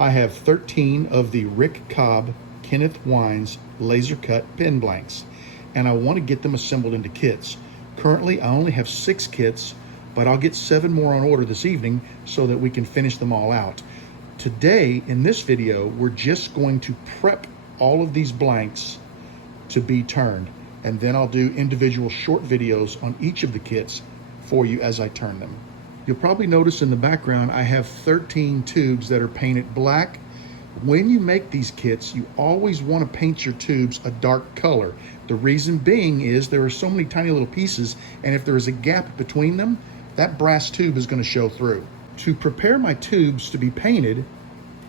I have 13 of the Rick Cobb Kenneth Wines laser cut pen blanks, and I want to get them assembled into kits. Currently, I only have 6 kits, but I'll get 7 more on order this evening so that we can finish them all out. Today, in this video, we're just going to prep all of these blanks to be turned, and then I'll do individual short videos on each of the kits for you as I turn them. You'll probably notice in the background I have 13 tubes that are painted black. When you make these kits, you always want to paint your tubes a dark color. The reason being is there are so many tiny little pieces, and if there is a gap between them, that brass tube is going to show through. To prepare my tubes to be painted,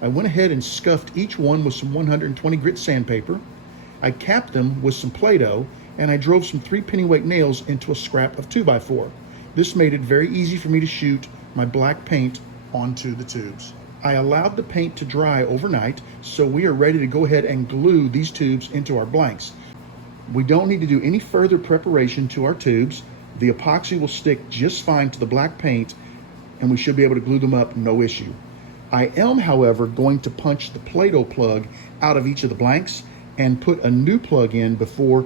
I went ahead and scuffed each one with some 120 grit sandpaper. I capped them with some Play-Doh, and I drove some 3 pennyweight nails into a scrap of 2x4. This made it very easy for me to shoot my black paint onto the tubes. I allowed the paint to dry overnight, so we are ready to go ahead and glue these tubes into our blanks. We don't need to do any further preparation to our tubes. The epoxy will stick just fine to the black paint, and we should be able to glue them up no issue. I am, however, going to punch the Play-Doh plug out of each of the blanks and put a new plug in before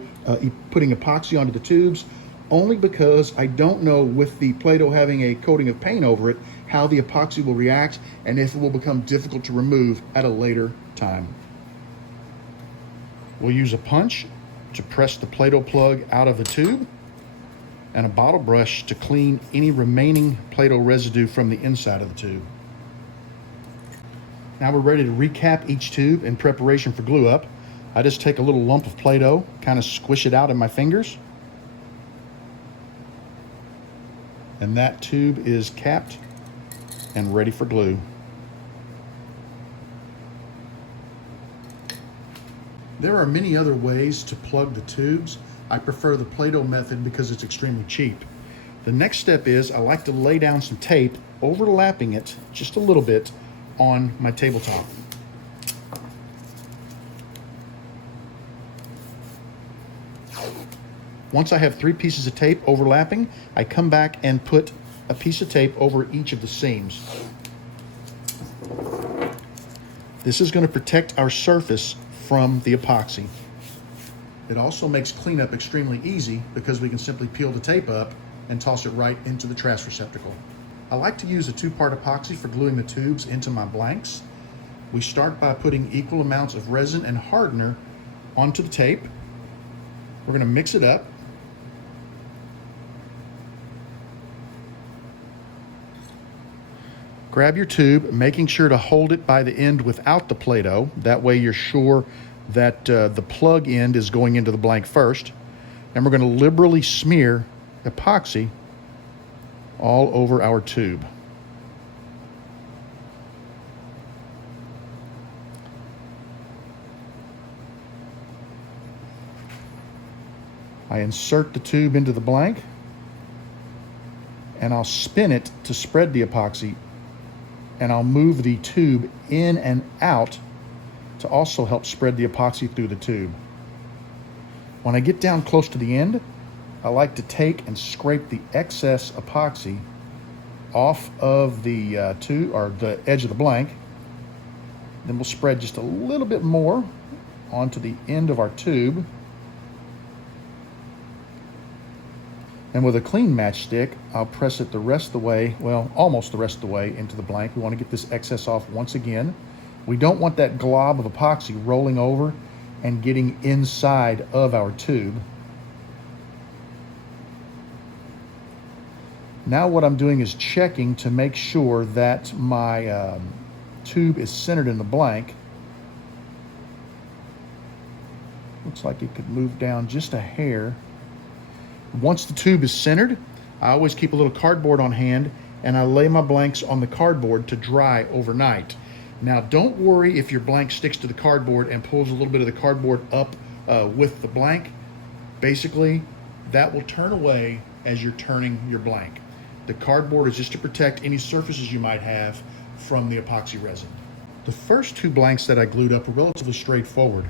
putting epoxy onto the tubes, only because I don't know, with the Play-Doh having a coating of paint over it, how the epoxy will react and if it will become difficult to remove at a later time. We'll use a punch to press the Play-Doh plug out of the tube and a bottle brush to clean any remaining Play-Doh residue from the inside of the tube. Now we're ready to recap each tube in preparation for glue up. I just take a little lump of Play-Doh, kind of squish it out in my fingers, and that tube is capped and ready for glue. There are many other ways to plug the tubes. I prefer the Play-Doh method because it's extremely cheap. The next step is I like to lay down some tape, overlapping it just a little bit on my tabletop. Once I have 3 pieces of tape overlapping, I come back and put a piece of tape over each of the seams. This is going to protect our surface from the epoxy. It also makes cleanup extremely easy because we can simply peel the tape up and toss it right into the trash receptacle. I like to use a 2-part epoxy for gluing the tubes into my blanks. We start by putting equal amounts of resin and hardener onto the tape. We're going to mix it up. Grab your tube, making sure to hold it by the end without the Play-Doh. That way you're sure that the plug end is going into the blank first. And we're going to liberally smear epoxy all over our tube. I insert the tube into the blank, and I'll spin it to spread the epoxy, and I'll move the tube in and out to also help spread the epoxy through the tube. When I get down close to the end, I like to take and scrape the excess epoxy off of the tube, or the edge of the blank. Then we'll spread just a little bit more onto the end of our tube. And with a clean matchstick, I'll press it the rest of the way, well, almost the rest of the way into the blank. We want to get this excess off once again. We don't want that glob of epoxy rolling over and getting inside of our tube. Now what I'm doing is checking to make sure that my tube is centered in the blank. Looks like it could move down just a hair. Once the tube is centered, I always keep a little cardboard on hand, and I lay my blanks on the cardboard to dry overnight. Now, don't worry if your blank sticks to the cardboard and pulls a little bit of the cardboard up with the blank. Basically, that will turn away as you're turning your blank. The cardboard is just to protect any surfaces you might have from the epoxy resin. The first 2 blanks that I glued up are relatively straightforward.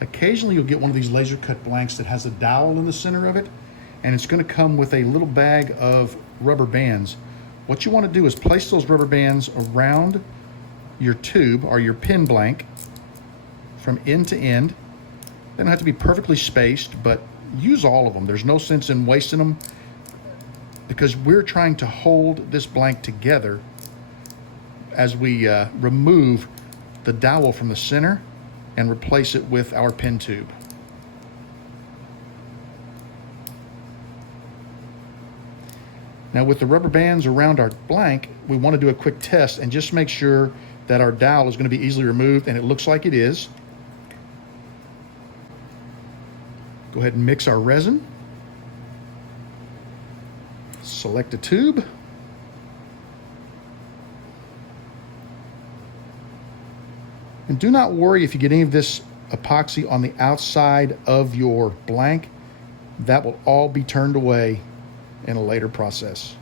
Occasionally you'll get one of these laser cut blanks that has a dowel in the center of it, and it's going to come with a little bag of rubber bands. What you want to do is place those rubber bands around your tube or your pin blank from end to end. They don't have to be perfectly spaced, but use all of them. There's no sense in wasting them because we're trying to hold this blank together as we remove the dowel from the center and replace it with our pin tube. Now with the rubber bands around our blank, we want to do a quick test and just make sure that our dowel is going to be easily removed, and it looks like it is. Go ahead and mix our resin. Select a tube. And do not worry if you get any of this epoxy on the outside of your blank. That will all be turned away in a later process.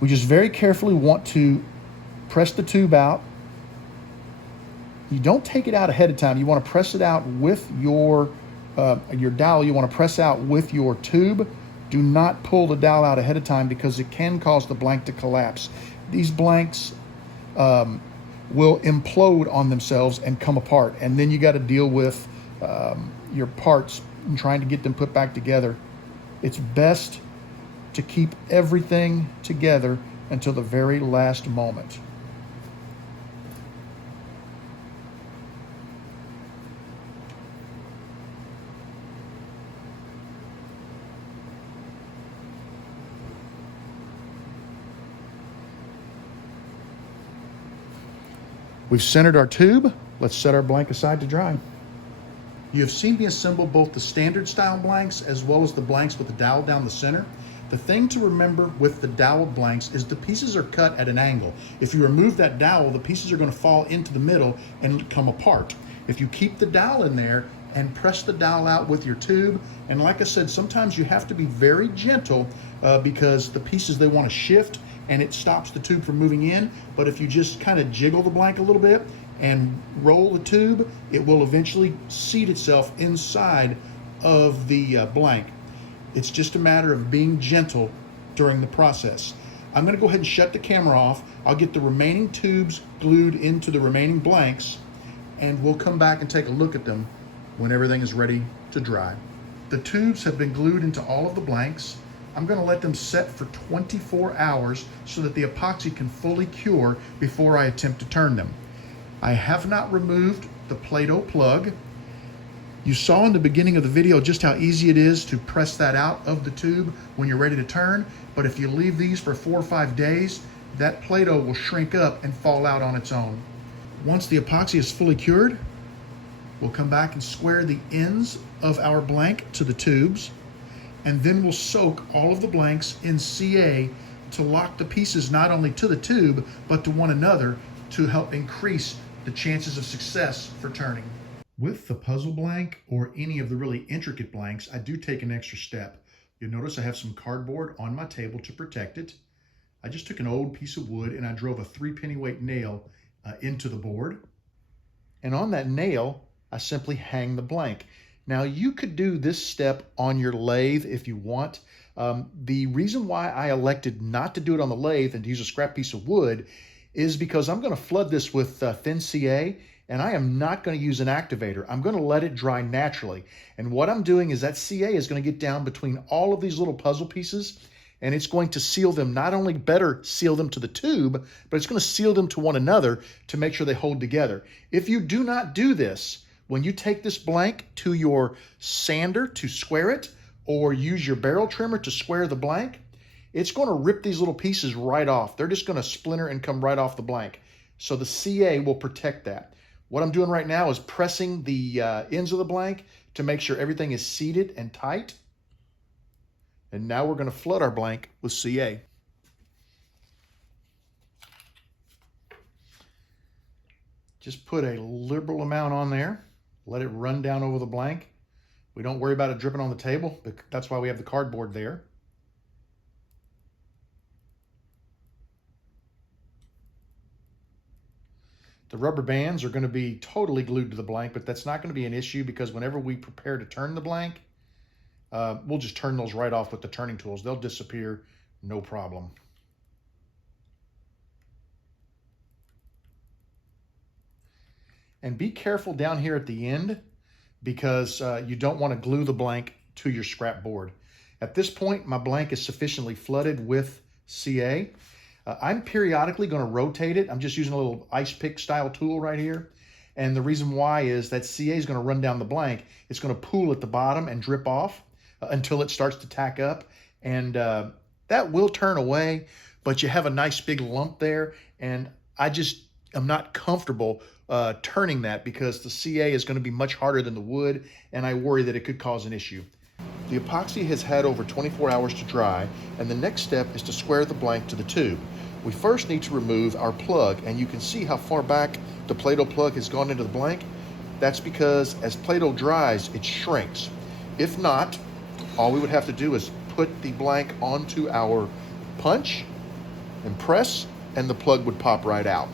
We just very carefully want to press the tube out. You don't take it out ahead of time. You want to press it out with your dowel. You want to press out with your tube. Do not pull the dowel out ahead of time because it can cause the blank to collapse. These blanks will implode on themselves and come apart, and then you got to deal with your parts and trying to get them put back together. It's best to keep everything together until the very last moment. We've centered our tube. Let's set our blank aside to dry. You have seen me assemble both the standard style blanks as well as the blanks with the dowel down the center. The thing to remember with the doweled blanks is the pieces are cut at an angle. If you remove that dowel, the pieces are going to fall into the middle and come apart. If you keep the dowel in there and press the dowel out with your tube, and like I said, sometimes you have to be very gentle because the pieces, they want to shift and it stops the tube from moving in. But if you just kind of jiggle the blank a little bit and roll the tube, it will eventually seat itself inside of the blank. It's just a matter of being gentle during the process. I'm going to go ahead and shut the camera off. I'll get the remaining tubes glued into the remaining blanks, and we'll come back and take a look at them when everything is ready to dry. The tubes have been glued into all of the blanks. I'm going to let them set for 24 hours so that the epoxy can fully cure before I attempt to turn them. I have not removed the Play-Doh plug. You saw in the beginning of the video just how easy it is to press that out of the tube when you're ready to turn, but if you leave these for 4 or 5 days, that Play-Doh will shrink up and fall out on its own. Once the epoxy is fully cured, we'll come back and square the ends of our blank to the tubes, and then we'll soak all of the blanks in CA to lock the pieces not only to the tube, but to one another to help increase the chances of success for turning. With the puzzle blank or any of the really intricate blanks, I do take an extra step. You'll notice I have some cardboard on my table to protect it. I just took an old piece of wood and I drove a 3 pennyweight nail into the board. And on that nail, I simply hang the blank. Now you could do this step on your lathe if you want. The reason why I elected not to do it on the lathe and to use a scrap piece of wood is because I'm going to flood this with thin CA, and I am not going to use an activator. I'm going to let it dry naturally. And what I'm doing is that CA is going to get down between all of these little puzzle pieces, and it's going to seal them, not only better seal them to the tube, but it's going to seal them to one another to make sure they hold together. If you do not do this, when you take this blank to your sander to square it, or use your barrel trimmer to square the blank, it's going to rip these little pieces right off. They're just going to splinter and come right off the blank. So the CA will protect that. What I'm doing right now is pressing the ends of the blank to make sure everything is seated and tight. And now we're going to flood our blank with CA. Just put a liberal amount on there. Let it run down over the blank. We don't worry about it dripping on the table. That's why we have the cardboard there. The rubber bands are going to be totally glued to the blank, but that's not going to be an issue because whenever we prepare to turn the blank, we'll just turn those right off with the turning tools. They'll disappear, no problem. And be careful down here at the end because you don't want to glue the blank to your scrap board. At this point, my blank is sufficiently flooded with CA. I'm periodically going to rotate it. I'm just using a little ice pick style tool right here. And the reason why is that CA is going to run down the blank. It's going to pool at the bottom and drip off until it starts to tack up. And that will turn away, but you have a nice big lump there. And I'm not comfortable turning that because the CA is going to be much harder than the wood, and I worry that it could cause an issue. The epoxy has had over 24 hours to dry, and the next step is to square the blank to the tube. We first need to remove our plug, and you can see how far back the Play-Doh plug has gone into the blank. That's because as Play-Doh dries, it shrinks. If not, all we would have to do is put the blank onto our punch and press, and the plug would pop right out.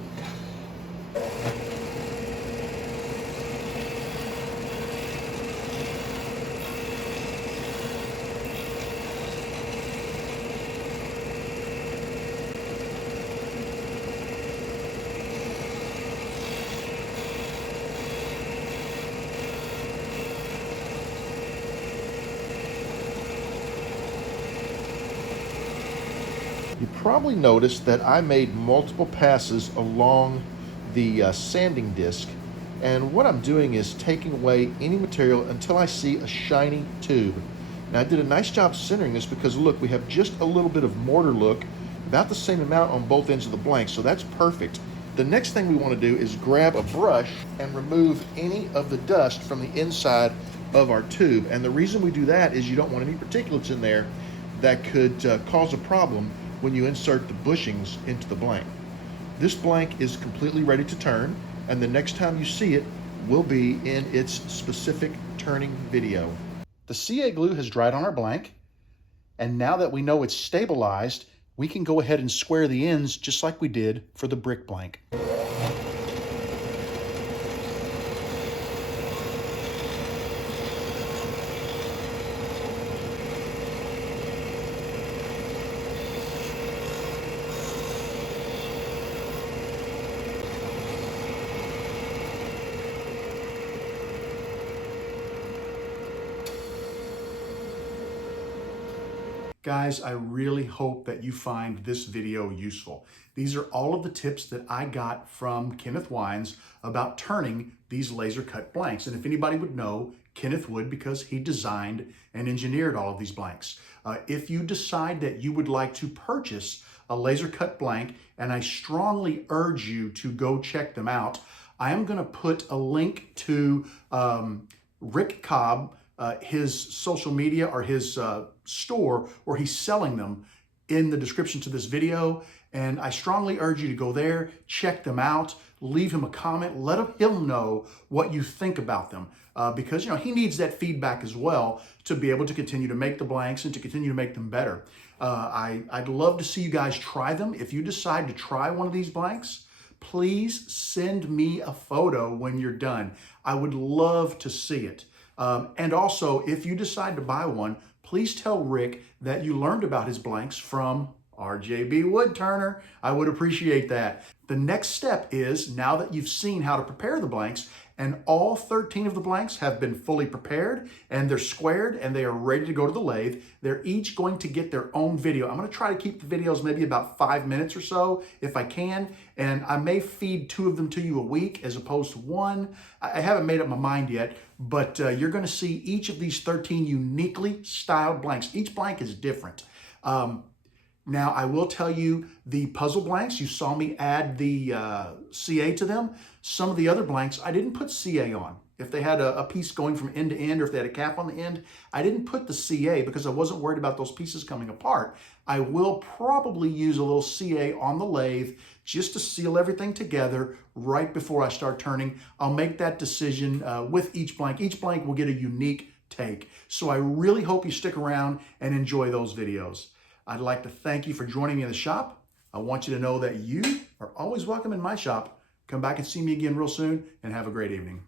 You probably noticed that I made multiple passes along the sanding disc, and what I'm doing is taking away any material until I see a shiny tube. Now I did a nice job centering this because look, we have just a little bit of mortar look, about the same amount on both ends of the blank, so that's perfect. The next thing we want to do is grab a brush and remove any of the dust from the inside of our tube, and the reason we do that is you don't want any particulates in there that could cause a problem when you insert the bushings into the blank. This blank is completely ready to turn, and the next time you see it will be in its specific turning video. The CA glue has dried on our blank, and now that we know it's stabilized, we can go ahead and square the ends just like we did for the brick blank. Guys, I really hope that you find this video useful. These are all of the tips that I got from Kenneth Wines about turning these laser cut blanks. And if anybody would know, Kenneth would, because he designed and engineered all of these blanks. If you decide that you would like to purchase a laser cut blank, and I strongly urge you to go check them out, I am going to put a link to Rick Cobb, his social media or his store where he's selling them in the description to this video. And I strongly urge you to go there, check them out, leave him a comment, let him know what you think about them. Because he needs that feedback as well to be able to continue to make the blanks and to continue to make them better. I'd love to see you guys try them. If you decide to try one of these blanks, please send me a photo when you're done. I would love to see it. And also, if you decide to buy one, please tell Rick that you learned about his blanks from RJB Woodturner. I would appreciate that. The next step is, now that you've seen how to prepare the blanks, and all 13 of the blanks have been fully prepared, and they're squared, and they are ready to go to the lathe, they're each going to get their own video. I'm going to try to keep the videos maybe about 5 minutes or so, if I can, and I may feed 2 of them to you a week as opposed to 1. I haven't made up my mind yet, but you're going to see each of these 13 uniquely styled blanks. Each blank is different. Now, I will tell you, the puzzle blanks, you saw me add the CA to them. Some of the other blanks, I didn't put CA on. If they had a piece going from end to end, or if they had a cap on the end, I didn't put the CA because I wasn't worried about those pieces coming apart. I will probably use a little CA on the lathe just to seal everything together right before I start turning. I'll make that decision with each blank. Each blank will get a unique take. So I really hope you stick around and enjoy those videos. I'd like to thank you for joining me in the shop. I want you to know that you are always welcome in my shop. Come back and see me again real soon, and have a great evening.